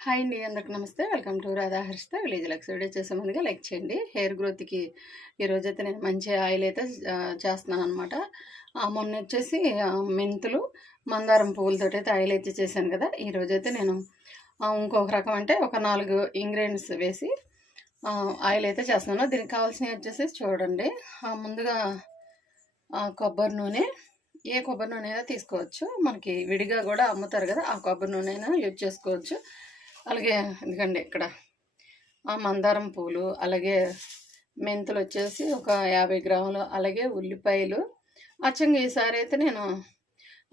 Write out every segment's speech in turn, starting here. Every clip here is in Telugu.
హాయ్ అండి అందరికి నమస్తే. Welcome to Radha Harshitha village Lux video చేసే ముందుగా లైక్ చేయండి. హెయిర్ గ్రోత్కి ఈరోజైతే నేను మంచి ఆయిల్ అయితే చేస్తున్నాను అనమాట మొన్న వచ్చేసి మెంతులు మందారం పువ్వులతో అయితే ఆయిల్ అయితే చేశాను కదా. ఈరోజైతే నేను ఇంకొక రకం అంటే ఒక నాలుగు ఇంగ్రీడియంట్స్ వేసి ఆయిల్ అయితే చేస్తున్నాను. దీనికి కావాల్సినవి వచ్చేసి చూడండి. ముందుగా ఆ, కొబ్బరి నూనె. ఏ కొబ్బరి నూనె అయినా తీసుకోవచ్చు. మనకి విడిగా కూడా అమ్ముతారు కదా ఆ కొబ్బరి నూనె అయినా యూజ్ చేసుకోవచ్చు. అలాగే ఎందుకండి ఇక్కడ మందారం పూలు అలాగే మెంతులు వచ్చేసి ఒక యాభై గ్రాములు అలాగే ఉల్లిపాయలు. అచ్చంగా ఈసారి అయితే నేను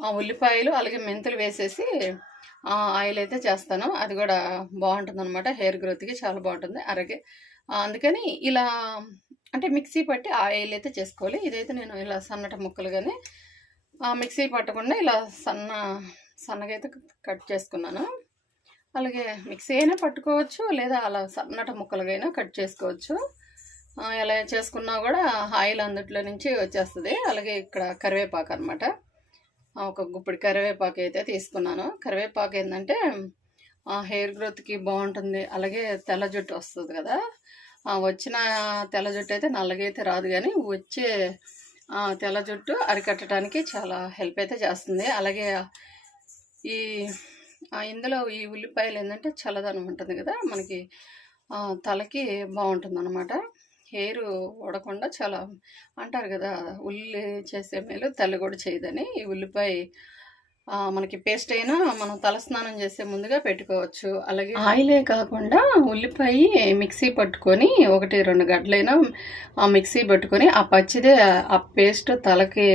ఆ ఉల్లిపాయలు అలాగే మెంతులు వేసేసి ఆయిల్ అయితే చేస్తాను. అది కూడా బాగుంటుంది అనమాట హెయిర్ గ్రోత్కి చాలా బాగుంటుంది. అలాగే అందుకని ఇలా అంటే మిక్సీ పట్టి ఆయిల్ అయితే చేసుకోవాలి. ఇదైతే నేను ఇలా సన్నట ముక్కలుగానే కానీ మిక్సీ పట్టకుండా ఇలా సన్న సన్నగా అయితే కట్ చేసుకున్నాను. అలాగే మిక్సీ అయినా పట్టుకోవచ్చు లేదా అలా సన్నట ముక్కలుగైనా కట్ చేసుకోవచ్చు. ఎలా చేసుకున్నా కూడా ఆయిల్ అందుట్లో నుంచి వచ్చేస్తుంది. అలాగే ఇక్కడ కరివేపాకు అనమాట ఒక గుప్పిడి కరివేపాకు అయితే తీసుకున్నాను. కరివేపాకు ఏంటంటే హెయిర్ గ్రోత్కి బాగుంటుంది. అలాగే తెల్ల జుట్టు వస్తుంది కదా. వచ్చిన తెల్ల జుట్టు అయితే నల్లగైతే రాదు కానీ వచ్చే తెల్ల జుట్టు అరికట్టడానికి చాలా హెల్ప్ అయితే చేస్తుంది. అలాగే ఈ ఇందులో ఈ ఉల్లిపాయలు ఏంటంటే చల్లదనం ఉంటుంది కదా మనకి తలకి బాగుంటుంది అనమాట హెయిర్ ఊడకుండా చాలా అంటారు కదా ఉల్లి చేసే మేలు తల్లి కూడా చేయదని ఈ ఉల్లిపాయ మనకి పేస్ట్ అయినా మనం తలస్నానం చేసే ముందుగా పెట్టుకోవచ్చు. అలాగే ఆయిలే కాకుండా ఉల్లిపాయ మిక్సీ పట్టుకొని ఒకటి రెండు గడ్డలైనా ఆ మిక్సీ పట్టుకొని ఆ పచ్చిదే ఆ పేస్ట్ తలకి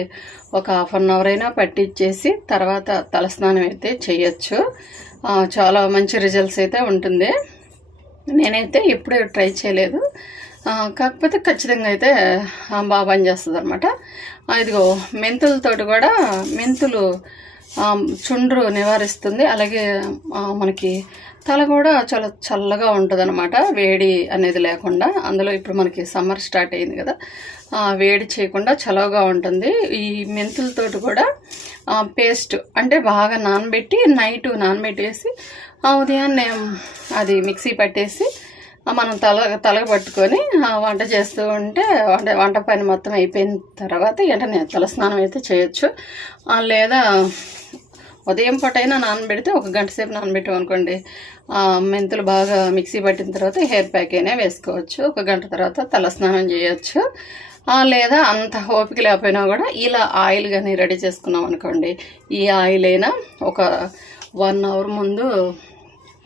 ఒక హాఫ్ అన్ అవర్ అయినా పట్టించేసి తర్వాత తలస్నానం అయితే చేయొచ్చు. చాలా మంచి రిజల్ట్స్ అయితే ఉంటుంది. నేనైతే ఎప్పుడూ ట్రై చేయలేదు. కాకపోతే ఖచ్చితంగా అయితే బాగా పనిచేస్తుంది అనమాట ఇదిగో మెంతులతోటి కూడా మెంతులు చుండ్రు నివారిస్తుంది. అలాగే మనకి తల కూడా చాలా చల్లగా ఉంటుంది అనమాట వేడి అనేది లేకుండా. అందులో ఇప్పుడు మనకి సమ్మర్ స్టార్ట్ అయింది కదా. వేడి చేయకుండా చలవగా ఉంటుంది. ఈ మెంతులతోటి కూడా పేస్ట్ అంటే బాగా నానబెట్టి నైట్ నానబెట్టేసి ఉదయాన్నే అది మిక్సీ పట్టేసి మనం తల తలగ పట్టుకొని వంట చేస్తూ ఉంటే వంట వంట పని మొత్తం అయిపోయిన తర్వాత వెంటనే తల స్నానం అయితే చేయొచ్చు. లేదా ఉదయం పూటైనా నానబెడితే ఒక గంట సేపు నానబెట్టాం అనుకోండి. మెంతులు బాగా మిక్సీ పట్టిన తర్వాత హెయిర్ ప్యాక్ అయినా వేసుకోవచ్చు. ఒక గంట తర్వాత తల స్నానం చేయొచ్చు లేదా అంత ఓపిక లేకపోయినా కూడా ఇలా ఆయిల్ కానీ రెడీ చేసుకున్నాం అనుకోండి. ఈ ఆయిల్ అయినా ఒక వన్ అవర్ ముందు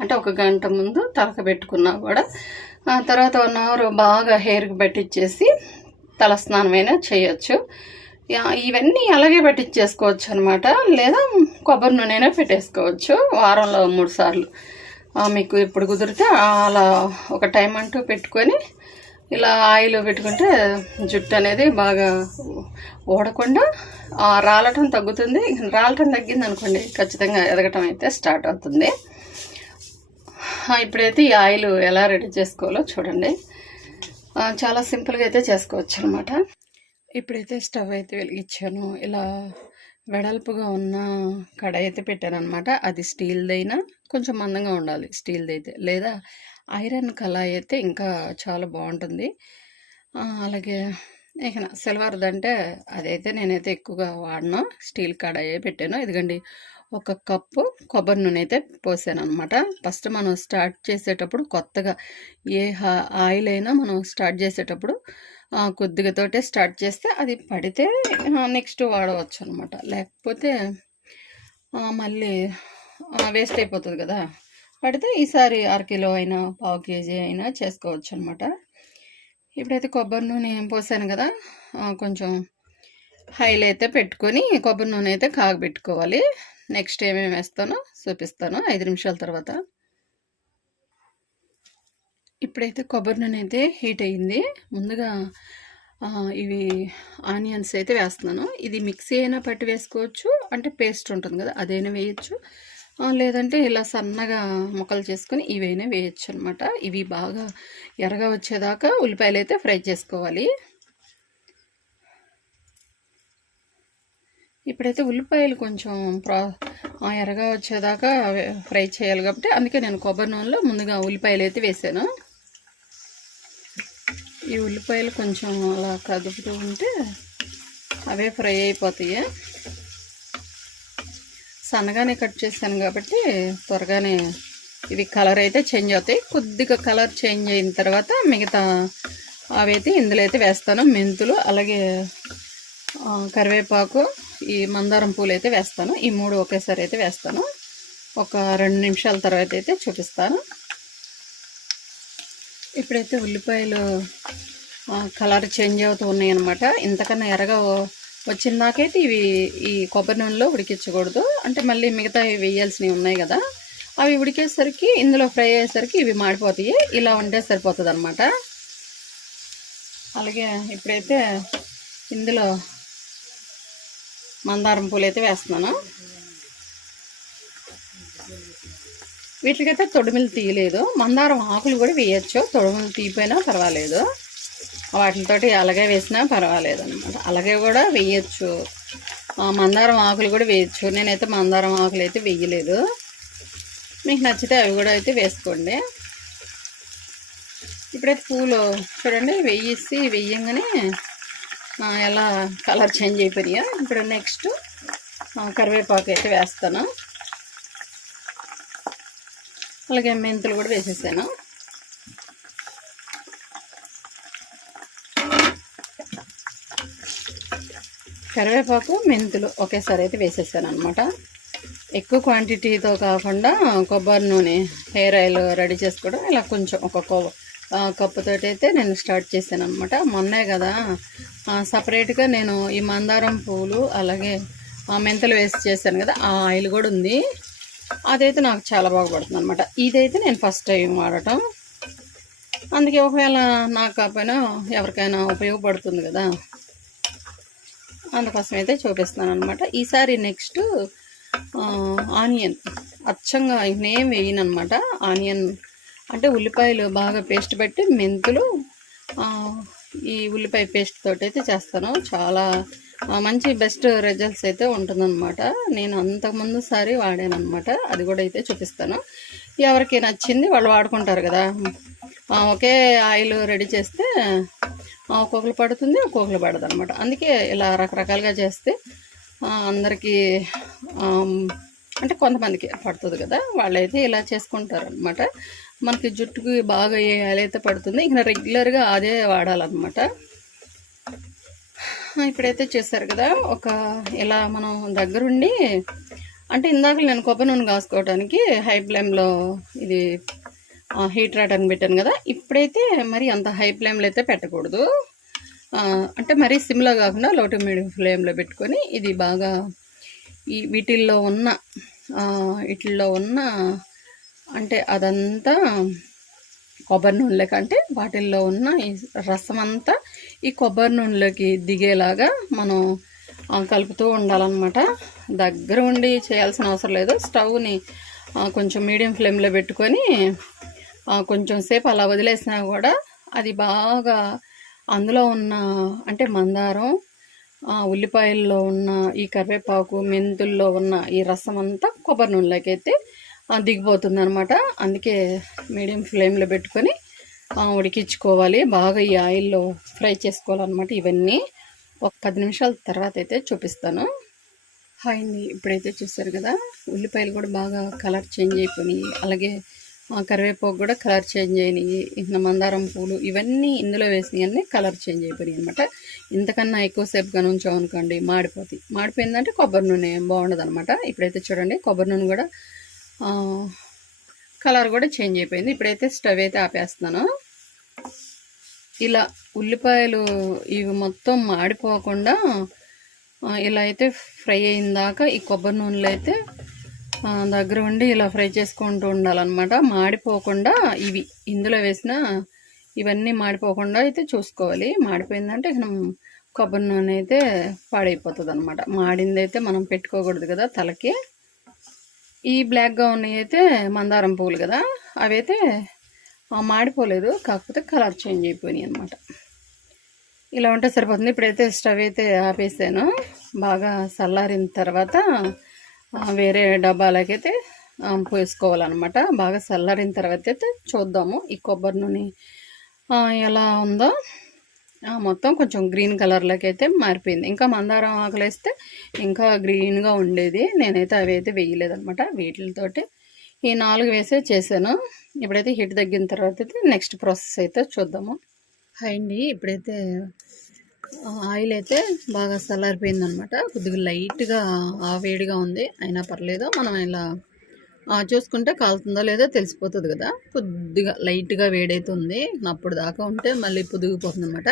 అంటే ఒక గంట ముందు తలక పెట్టుకున్నా కూడా ఆ తర్వాత వన్ అవర్ బాగా హెయిర్కి పెట్టించేసి తల స్నానమైనా చేయొచ్చు. ఇవన్నీ అలాగే పెట్టించేసుకోవచ్చు అనమాట లేదా కొబ్బరి నూనెనే పెట్టేసుకోవచ్చు వారంలో మూడు సార్లు. మీకు ఇప్పుడు కుదిరితే అలా ఒక టైం అంటూ పెట్టుకొని ఇలా ఆయిల్ పెట్టుకుంటే జుట్టు అనేది బాగా ఊడకుండా రాలటం తగ్గుతుంది. రాలటం తగ్గింది అనుకోండి ఖచ్చితంగా ఎదగటం అయితే స్టార్ట్ అవుతుంది. ఇప్పుడైతే ఈ ఆయిల్ ఎలా రెడీ చేసుకోవాలో చూడండి. చాలా సింపుల్గా అయితే చేసుకోవచ్చు అనమాట ఇప్పుడైతే స్టవ్ అయితే వెలిగించాను. ఇలా వెడల్పుగా ఉన్న కడాయి అయితే పెట్టాను అనమాట అది స్టీల్దైనా కొంచెం మందంగా ఉండాలి స్టీల్ది అయితే లేదా ఐరన్ కళాయి అయితే ఇంకా చాలా బాగుంటుంది. అలాగే ఇక సిల్వర్ది అంటే అదైతే నేనైతే ఎక్కువగా వాడను. స్టీల్ కడాయి పెట్టాను. ఇదిగండి ఒక కప్పు కొబ్బరి నూనె అయితే పోసాను అనమాట ఫస్ట్ మనం స్టార్ట్ చేసేటప్పుడు కొత్తగా ఏ ఆయిల్ అయినా మనం స్టార్ట్ చేసేటప్పుడు కొద్దిగాతోటే కొద్దిగా తోటే స్టార్ట్ చేస్తే అది పడితే నెక్స్ట్ వాడవచ్చు అనమాట లేకపోతే మళ్ళీ వేస్ట్ అయిపోతుంది కదా. పడితే ఈసారి అర కిలో అయినా పావు కేజీ అయినా చేసుకోవచ్చు అనమాట ఇప్పుడైతే కొబ్బరి నూనె పోసాను కదా కొంచెం హైలో అయితే పెట్టుకొని కొబ్బరి నూనె అయితే కాగబెట్టుకోవాలి. నెక్స్ట్ ఏమేమి వేస్తానో చూపిస్తాను ఐదు నిమిషాల తర్వాత. ఇప్పుడైతే కొబ్బరి నూనె అయితే హీట్ అయ్యింది. ముందుగా ఇవి ఆనియన్స్ అయితే వేస్తున్నాను. ఇది మిక్సీ అయినా పట్టి వేసుకోవచ్చు అంటే పేస్ట్ ఉంటుంది కదా అదైనా వేయచ్చు. లేదంటే ఇలా సన్నగా ముక్కలు చేసుకుని ఇవైనా వేయచ్చు అనమాట ఇవి బాగా ఎర్రగా వచ్చేదాకా ఉల్లిపాయలు అయితే ఫ్రై చేసుకోవాలి. ఇప్పుడైతే ఉల్లిపాయలు కొంచెం ప్రా ఆ ఎర్రగా వచ్చేదాకా ఫ్రై చేయాలి కాబట్టి అందుకే నేను కొబ్బరి నూనెలో ముందుగా ఉల్లిపాయలు అయితే వేసాను. ఈ ఉల్లిపాయలు కొంచెం అలా కదుపుతూ ఉంటే అవే ఫ్రై అయిపోతాయి. సన్నగానే కట్ చేశాను కాబట్టి త్వరగానే ఇవి కలర్ అయితే చేంజ్ అవుతాయి. కొద్దిగా కలర్ చేంజ్ అయిన తర్వాత మిగతా అవైతే ఇందులో అయితే వేస్తాను. మెంతులు అలాగే కరివేపాకు ఈ మందారం పూలు అయితే వేస్తాను. ఈ మూడు ఒకేసారి అయితే వేస్తాను. ఒక రెండు నిమిషాల తర్వాత అయితే చూపిస్తాను. ఇప్పుడైతే ఉల్లిపాయలు కలర్ చేంజ్ అవుతూ ఉన్నాయన్నమాట. ఇంతకన్నా ఎర్రగా వ- వచ్చిన దాకైతే ఇవి ఈ కొబ్బరి నూనెలో ఉడికించకూడదు. అంటే మళ్ళీ మిగతా వేయాల్సినవి ఉన్నాయి కదా అవి ఉడికేసరికి ఇందులో ఫ్రై అయ్యేసరికి ఇవి మాడిపోతాయి. ఇలా ఉంటే సరిపోతుంది అనమాట అలాగే ఇప్పుడైతే ఇందులో మందారం పూలు అయితే వేస్తున్నాను. వీటికైతే తొడిమిలు తీయలేదు. మందారం ఆకులు కూడా వేయచ్చు. తొడుమిలు తీయపోయినా పర్వాలేదు. వాటితోటి అలాగే వేసినా పర్వాలేదు అనమాట అలాగే కూడా వేయచ్చు. మందారం ఆకులు కూడా వేయచ్చు. నేనైతే మందారం ఆకులు అయితే వేయలేదు. మీకు నచ్చితే అవి కూడా అయితే వేసుకోండి. ఇప్పుడైతే పూలు చూడండి వెయ్యేసి వెయ్యంగానే ఎలా కలర్ చేంజ్ అయిపోయాయో ఇప్పుడు నెక్స్ట్ కరివేపాకు అయితే వేస్తాను. అలాగే మెంతులు కూడా వేసేసాను. కరివేపాకు మెంతులు ఒకేసారి అయితే వేసేసాను అనమాట ఎక్కువ క్వాంటిటీతో కాకుండా కొబ్బరి నూనె హెయిర్ ఆయిల్ రెడీ చేసుకోవడం ఇలా కొంచెం ఒక కప్పుతో అయితే నేను స్టార్ట్ చేశాను అనమాట మొన్నే కదా సపరేట్గా నేను ఈ మందారం పూలు అలాగే మెంతలు మెంతులు వేసి చేశాను కదా ఆ ఆయిల్ కూడా ఉంది. అదైతే నాకు చాలా బాగా పడుతుంది అనమాట ఇదైతే నేను ఫస్ట్ టైం వాడటం. అందుకే ఒకవేళ నాకు కాకపోయినా ఎవరికైనా ఉపయోగపడుతుంది కదా. అందుకోసం అయితే చూపిస్తున్నాను అనమాట ఈసారి నెక్స్ట్ ఆనియన్. అచ్చంగా నేమ్ వేయను అనమాట ఆనియన్ అంటే ఉల్లిపాయలు బాగా పేస్ట్ పెట్టి మెంతులు ఈ ఉల్లిపాయ పేస్ట్ తోటి అయితే చేస్తాను. చాలా మంచి బెస్ట్ రిజల్ట్స్ అయితే ఉంటుందన్నమాట. నేను అంతకుముందు సారి వాడానమాట అది కూడా అయితే చూపిస్తాను. ఎవరికి నచ్చింది వాళ్ళు వాడుకుంటారు కదా. ఒకే ఆయిల్ రెడీ చేస్తే ఒక్కొక్కరు పడుతుంది ఒక్కొక్కరు పడదు అనమాట అందుకే ఇలా రకరకాలుగా చేస్తే అందరికీ అంటే కొంతమందికి పడుతుంది కదా వాళ్ళైతే ఇలా చేసుకుంటారు అనమాట మనకి జుట్టుకి బాగా ఏ అయితే పడుతుంది ఇంకా రెగ్యులర్గా అదే వాడాలన్నమాట. ఇప్పుడైతే చేశారు కదా ఒక ఇలా మనం దగ్గరుండి అంటే ఇందాక నేను కొబ్బరి నూనె కాసుకోవడానికి హై ఫ్లేమ్లో ఇది హీట్ అని పెట్టాను కదా. ఇప్పుడైతే మరి అంత హై ఫ్లేమ్లో అయితే పెట్టకూడదు. అంటే మరీ సిమ్లో కాకుండా లో టు మీడియం ఫ్లేమ్లో పెట్టుకొని ఇది బాగా ఈ వీటిల్లో ఉన్న వీటిల్లో ఉన్న అంటే అదంతా కొబ్బరి నూనెలోకి అంటే వాటిల్లో ఉన్న ఈ రసం అంతా ఈ కొబ్బరి నూనెలోకి దిగేలాగా మనం కలుపుతూ ఉండాలన్నమాట. దగ్గర ఉండి చేయాల్సిన అవసరం లేదు. స్టవ్ని కొంచెం మీడియం ఫ్లేమ్లో పెట్టుకొని కొంచెం సేపు అలా వదిలేసినా కూడా అది బాగా అందులో ఉన్న అంటే మందారం ఉల్లిపాయల్లో ఉన్న ఈ కరివేపాకు మెంతుల్లో ఉన్న ఈ రసం అంతా కొబ్బరి నూనెలోకి అయితే దిగిపోతుంది అనమాట అందుకే మీడియం ఫ్లేమ్లో పెట్టుకొని ఉడికించుకోవాలి. బాగా ఈ ఆయిల్లో ఫ్రై చేసుకోవాలన్నమాట ఇవన్నీ. ఒక పది నిమిషాల తర్వాత అయితే చూపిస్తాను. హాయ్ అండి. ఇప్పుడైతే చూసారు కదా ఉల్లిపాయలు కూడా బాగా కలర్ చేంజ్ అయిపోయినాయి. అలాగే కరివేపాకు కూడా కలర్ చేంజ్ అయినాయి మందారం పూలు ఇవన్నీ ఇందులో వేసినవన్నీ కలర్ చేంజ్ అయిపోయినాయి అనమాట ఇంతకన్నా ఎక్కువసేపుగా ఉంచామనుకోండి మాడిపోతాయి. మాడిపోయిందంటే కొబ్బరి నూనె బాగుండదు అనమాట ఇప్పుడైతే చూడండి కొబ్బరి నూనె కూడా కలర్ కూడా చేంజ్ అయిపోయింది. ఇప్పుడైతే స్టవ్ అయితే ఆపేస్తున్నాను. ఇలా ఉల్లిపాయలు ఇవి మొత్తం మాడిపోకుండా ఇలా అయితే ఫ్రై అయిన దాకా ఈ కొబ్బరి నూనెలో అయితే దగ్గర ఉండి ఇలా ఫ్రై చేసుకుంటూ ఉండాలన్నమాట. మాడిపోకుండా ఇవి ఇందులో వేసిన ఇవన్నీ మాడిపోకుండా అయితే చూసుకోవాలి. మాడిపోయిందంటే మనం కొబ్బరి నూనె అయితే పాడైపోతుంది అనమాట మాడింది అయితే మనం పెట్టుకోకూడదు కదా తలకి. ఈ బ్లాక్గా ఉన్నవి అయితే మందారం పువ్వులు కదా. అవి అయితే మాడిపోలేదు కాకపోతే కలర్ చేంజ్ అయిపోయినాయి అనమాట ఇలా ఉంటే సరిపోతుంది. ఇప్పుడైతే స్టవ్ అయితే ఆపేసాను. బాగా చల్లారిన తర్వాత వేరే డబ్బాలకైతే పోసుకోవాలన్నమాట. బాగా చల్లారిన తర్వాత అయితే చూద్దాము. ఈ కొబ్బరి నూనె ఎలా ఉందో. మొత్తం కొంచెం గ్రీన్ కలర్లోకి అయితే మారిపోయింది. ఇంకా మందారం ఆకులు ఇంకా గ్రీన్గా ఉండేది. నేనైతే అవి అయితే వేయలేదనమాట వీటితోటి ఈ నాలుగు వేసే చేశాను. ఇప్పుడైతే హిట్ తగ్గిన తర్వాత అయితే నెక్స్ట్ ప్రాసెస్ అయితే చూద్దాము. హాయ్ అండి. ఇప్పుడైతే ఆయిల్ అయితే బాగా చల్లారిపోయింది అనమాట కొద్దిగా లైట్గా వేడిగా ఉంది. అయినా పర్లేదు మనం ఇలా చూసుకుంటే కాలుతుందో లేదో తెలిసిపోతుంది కదా. కొద్దిగా లైట్గా వేడైతుంది. అప్పుడు దాకా ఉంటే మళ్ళీ పొదిగిపోతుంది అనమాట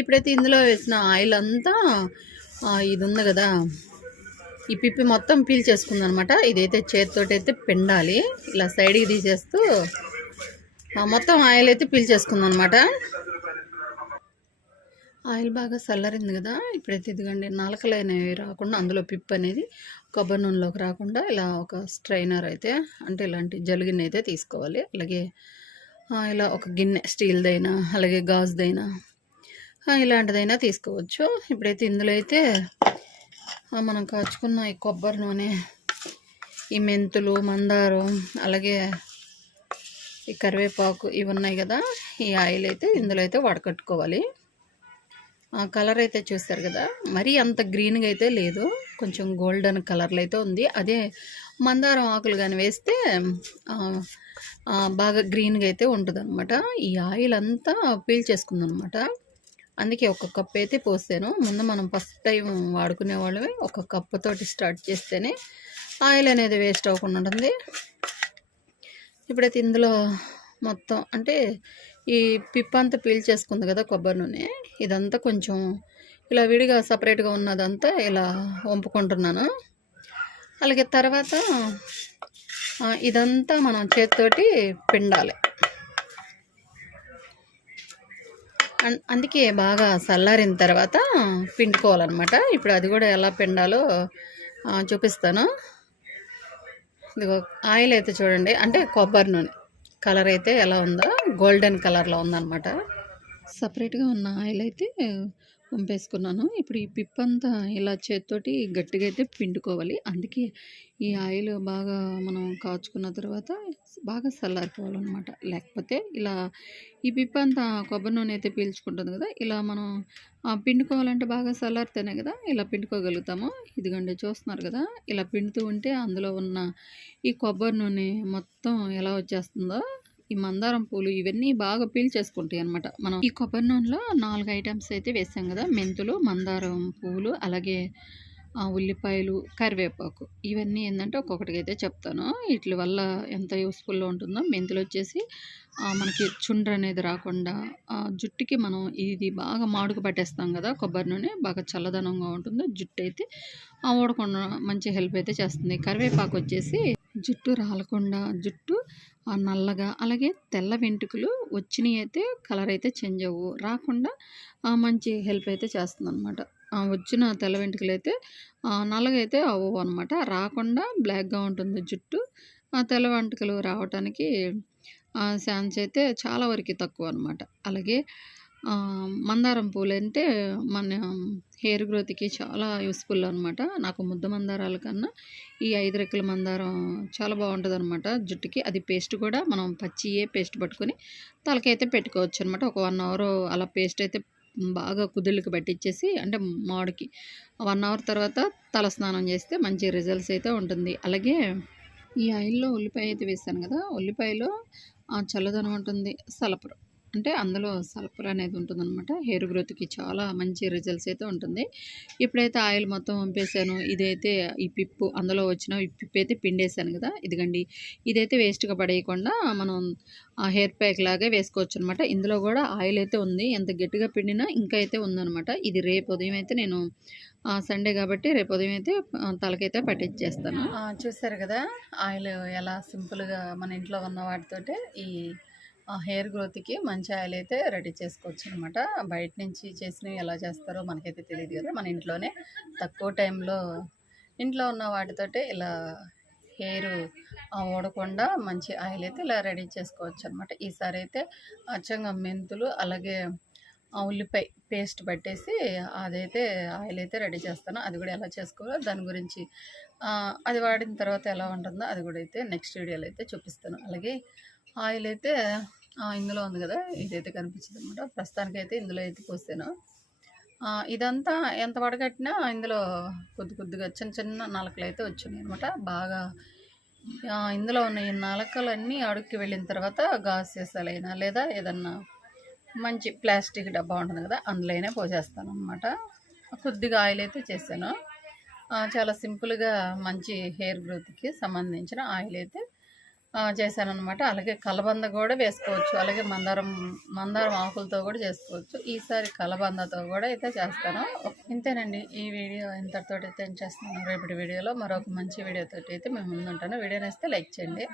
ఇప్పుడైతే ఇందులో వేసిన ఆయిల్ అంతా ఇది ఉంది కదా. ఈ పిప్పి మొత్తం పీల్చేసుకుంది అనమాట ఇదైతే చేతితోటైతే పిండాలి. ఇలా సైడ్కి తీసేస్తూ మొత్తం ఆయిల్ అయితే పీల్చేసుకుంది అనమాట ఆయిల్ బాగా చల్లరింది కదా ఇప్పుడైతే ఇదిగండి నలకలు అనేవి రాకుండా అందులో పిప్ అనేది కొబ్బరి నూనెలోకి రాకుండా ఇలా ఒక స్ట్రైనర్ అయితే అంటే ఇలాంటి జలుగిన అయితే తీసుకోవాలి. అలాగే ఇలా ఒక గిన్నె స్టీల్దైనా అలాగే గాజుదైనా ఇలాంటిదైనా తీసుకోవచ్చు. ఇప్పుడైతే ఇందులో అయితే మనం కాచుకున్న ఈ కొబ్బరి నూనె ఈ మెంతులు మందారం అలాగే ఈ కరివేపాకు ఇవి ఉన్నాయి కదా ఈ ఆయిల్ అయితే ఇందులో అయితే వడకట్టుకోవాలి. కలర్ అయితే చూస్తారు కదా. మరీ అంత గ్రీన్గా అయితే లేదు. కొంచెం గోల్డెన్ కలర్లో అయితే ఉంది. అదే మందారం ఆకులు కానీ వేస్తే బాగా గ్రీన్గా అయితే ఉంటుంది అనమాట ఈ ఆయిల్ అంతా పీల్ చేసుకుందనమాట అందుకే ఒక కప్ అయితే పోసాను. ముందు మనం ఫస్ట్ టైం వాడుకునే వాళ్ళమే ఒక కప్పుతోటి స్టార్ట్ చేస్తేనే ఆయిల్ అనేది వేస్ట్ అవ్వకుండా ఉంటుంది. ఇప్పుడైతే ఇందులో మొత్తం అంటే ఈ పిప్ప అంతా పీల్చేసుకుంది కదా కొబ్బరి నూనె. ఇదంతా కొంచెం ఇలా విడిగా సపరేట్గా ఉన్నదంతా ఇలా వంపుకుంటున్నాను. అలాగే తర్వాత ఇదంతా మనం చేతితోటి పిండాలి. అన్- అందుకే బాగా చల్లారిన తర్వాత పిండుకోవాలన్నమాట. ఇప్పుడు అది కూడా ఎలా పిండాలో చూపిస్తాను. ఇదిగో ఆయిల్ అయితే చూడండి. అంటే కొబ్బరి నూనె. కలర్ అయితే ఎలా ఉందో? గోల్డెన్ కలర్లో ఉందన్నమాట. సపరేట్గా ఉన్న ఆయిల్ అయితే పంపేసుకున్నాను. ఇప్పుడు ఈ పిప్ అంతా ఇలా చేత్తోటి గట్టిగా అయితే పిండుకోవాలి. అందుకే ఈ ఆయిల్ బాగా మనం కాచుకున్న తర్వాత బాగా చల్లారిపోవాలన్నమాట లేకపోతే ఇలా ఈ పిప్ అంతా కొబ్బరి నూనె అయితే పీల్చుకుంటుంది కదా ఇలా మనం పిండుకోవాలంటే బాగా చల్లారితేనే కదా ఇలా పిండుకోగలుగుతాము. ఇదిగండి చూస్తున్నారు కదా ఇలా పిండుతూ ఉంటే అందులో ఉన్న ఈ కొబ్బరి నూనె మొత్తం ఎలా వచ్చేస్తుందో ఈ మందారం పూలు ఇవన్నీ బాగా పీల్చేసుకుంటాయి అనమాట మనం ఈ కొబ్బరి నూనెలో నాలుగు ఐటమ్స్ అయితే వేసాం కదా మెంతులు మందారం పూలు అలాగే ఆ, ఉల్లిపాయలు కరివేపాకు. ఇవన్నీ ఏంటంటే ఒక్కొక్కటికి అయితే చెప్తాను. వీటి వల్ల ఎంత యూస్ఫుల్గా ఉంటుందో మెంతులు వచ్చేసి మనకి చుండ్ర అనేది రాకుండా ఆ, జుట్టుకి మనం ఇది బాగా మాడుకు పట్టేస్తాం కదా కొబ్బరి నూనె బాగా చల్లదనంగా ఉంటుంది జుట్టు అయితే ఊడకుండా మంచి హెల్ప్ అయితే చేస్తుంది. కరివేపాకు వచ్చేసి జుట్టు రాలకుండా జుట్టు నల్లగా అలాగే తెల్ల వెంట్రుకలు వచ్చినాయి అయితే కలర్ అయితే చేంజ్ అవ్వు. రాకుండా ఆ, మంచి హెల్ప్ అయితే చేస్తుంది అనమాట వచ్చిన తెల్ల వెంట్రుకలు అయితే నల్లగా అయితే అవ్వవు అనమాట రాకుండా బ్లాక్గా ఉంటుంది జుట్టు. ఆ తెల్ల వెంట్రుకలు రావటానికి ఛాన్స్ అయితే చాలా వరకు తక్కువ అనమాట అలాగే మందారం పూలు అంటే మన హెయిర్ గ్రోత్కి చాలా యూస్ఫుల్ అనమాట నాకు ముద్ద మందారాల కన్నా ఈ ఐదు రెక్కల మందారం చాలా బాగుంటుంది అనమాట జుట్టుకి. అది పేస్ట్ కూడా మనం పచ్చియే పేస్ట్ పట్టుకొని తలకైతే పెట్టుకోవచ్చు అనమాట ఒక వన్ అవర్ అలా పేస్ట్ అయితే బాగా కుదుళ్ళకి పట్టించేసి అంటే మాడికి వన్ అవర్ తర్వాత తల స్నానం చేస్తే మంచి రిజల్ట్స్ అయితే ఉంటుంది. అలాగే ఈ ఆయిల్లో ఉల్లిపాయ అయితే వేసాను కదా ఉల్లిపాయలో ఆ చల్లదనం ఉంటుంది సలపరు అంటే అందులో సల్ఫర్ అనేది ఉంటుందన్నమాట. హెయిర్ గ్రోత్కి చాలా మంచి రిజల్ట్స్ అయితే ఉంటుంది. ఇప్పుడైతే ఆయిల్ మొత్తం పంపేసాను ఇదైతే ఈ పిప్పు అందులో వచ్చిన ఈ పిప్పు అయితే పిండేసాను కదా. ఇదిగండి. ఇదైతే వేస్ట్గా పడేయకుండా మనం ఆ హెయిర్ ప్యాక్ లాగే వేసుకోవచ్చు అనమాట ఇందులో కూడా ఆయిల్ అయితే ఉంది. ఎంత గట్టిగా పిండినా ఇంకా అయితే ఉందన్నమాట. ఇది రేపు ఉదయం అయితే నేను సండే కాబట్టి రేపు ఉదయం అయితే తలకైతే పట్టించేస్తాను. చూసారు కదా? ఆయిల్ ఎలా సింపుల్గా మన ఇంట్లో ఉన్న వాటితోటే ఈ హెయిర్ గ్రోత్కి మంచి ఆయిల్ అయితే రెడీ చేసుకోవచ్చు అనమాట బయట నుంచి చేసినవి ఎలా చేస్తారో మనకైతే తెలియదు కదా. మన ఇంట్లోనే తక్కువ టైంలో ఇంట్లో ఉన్న వాటితోటే ఇలా హెయిర్ ఊడకుండా మంచి ఆయిల్ అయితే ఇలా రెడీ చేసుకోవచ్చు అనమాట ఈసారి అయితే అచ్చంగా మెంతులు అలాగే ఉల్లిపాయ పేస్ట్ పట్టేసి అదైతే ఆయిల్ అయితే రెడీ చేస్తాను. అది కూడా ఎలా చేసుకోవాలో దాని గురించి అది వాడిన తర్వాత ఎలా ఉంటుందో అది కూడా అయితే నెక్స్ట్ వీడియోలో అయితే చూపిస్తాను. అలాగే ఆయిల్ అయితే ఇందులో ఉంది కదా ఇదైతే కనిపించింది అనమాట ప్రస్తుతానికి అయితే ఇందులో అయితే పోసాను ఇదంతా ఎంత వడగట్టినా ఇందులో కొద్ది కొద్దిగా చిన్న చిన్న నలకలు అయితే వచ్చినాయి అనమాట బాగా ఇందులో ఉన్న ఈ నలకలన్నీ అడుక్కి వెళ్ళిన తర్వాత గాజు సీసాలైనా లేదా ఏదన్నా మంచి ప్లాస్టిక్ డబ్బా ఉంటుంది కదా అందులోనే పోసేస్తాను అనమాట కొద్దిగా ఆయిల్ అయితే చేశాను. చాలా సింపుల్గా మంచి హెయిర్ గ్రోత్కి సంబంధించిన ఆయిల్ అయితే చేశానమాట అలాగే కలబంద కూడా వేసుకోవచ్చు. అలాగే మందారం మందారం ఆకులతో కూడా చేసుకోవచ్చు. ఈసారి కలబందతో కూడా అయితే చేస్తాను. ఇంతేనండి. ఈ వీడియో ఇంతటితో అయితే ఏం చేస్తున్నాను? రేపటి వీడియోలో మరొక మంచి వీడియోతో అయితే మేము ముందుంటాను. వీడియో నేస్తే లైక్ చేయండి.